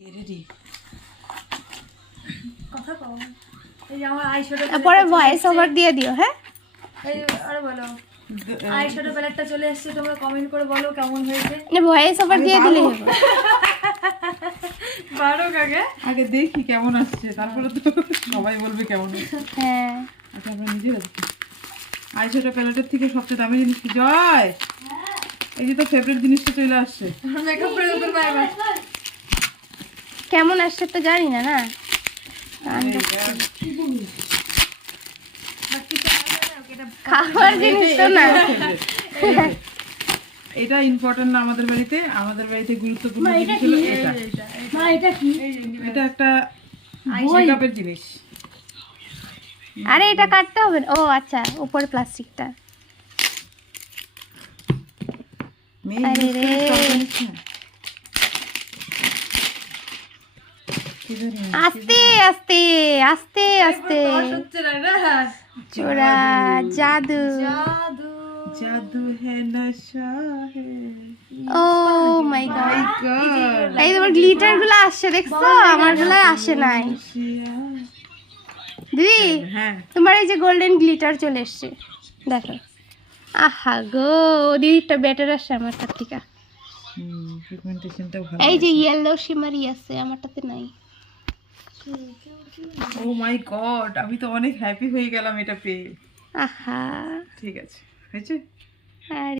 Ready কথা কও। এই আমার আইশ্যাডো পরে ভয়েস ওভার দিয়ে দিও। হ্যাঁ, এই আরে বলো, আইশ্যাডো প্যালেটটা চলে এসেছে, তোমরা কমেন্ট করে বলো কেমন হয়েছে। না ভয়েস ওভার দিয়ে দিলেই হবে। বারো কাকে আগে দেখি কেমন আসছে, তারপরে তো সবাই বলবে কেমন হয়েছে। হ্যাঁ, আচ্ছা আমরা নিজেরা দেখি। আইশ্যাডো প্যালেটের থেকে সবচেয়ে দামি জিনিস কি? জয়, এই যে তো ফেভারিট জিনিসটা চলে আসছে। মেকআপ করে তোর বাইরে কেমন আসছে তো জানি না। না খাবার জিনিস তো না। এটা ইম্পর্টেন্ট না আমাদের বাড়িতে। আমাদের বাড়িতে গুরুত্বপূর্ণ জিনিস হলো এটা। মা এটা কি? এটা একটা মেকআপের জিনিস। আরে এটা কাটতে হবে। ও আচ্ছা, উপরে প্লাস্টিকটা। মেয়ে আরে use রে। করে সব জানিস না। কি জানি? আস্তে আস্তে আস্তে আস্তে হচ্ছে না না ওরা জাদু। জাদু জাদু হ্যাঁ নশা ও মাই গড, মাই গড। এই তোমার গ্লিটার গুলো আসছে দেখছো, আমার গুলো আসে নাই। দিদি হ্যাঁ তোমার এই যে গোল্ডেন গ্লিটার চলে এসছে, দেখো। আহা গো, দিদিটা বেটার আসছে আমারটা থেকে। পিগমেন্টেশনটাও ভালো। এই যে ইয়েলো শিমারি আছে, আমারটাতে নাই। ও মাই গড, আমি তো অনেক হ্যাপি হয়ে গেলাম এটা পেয়ে। আহা, ঠিক আছে, হয়েছে। আর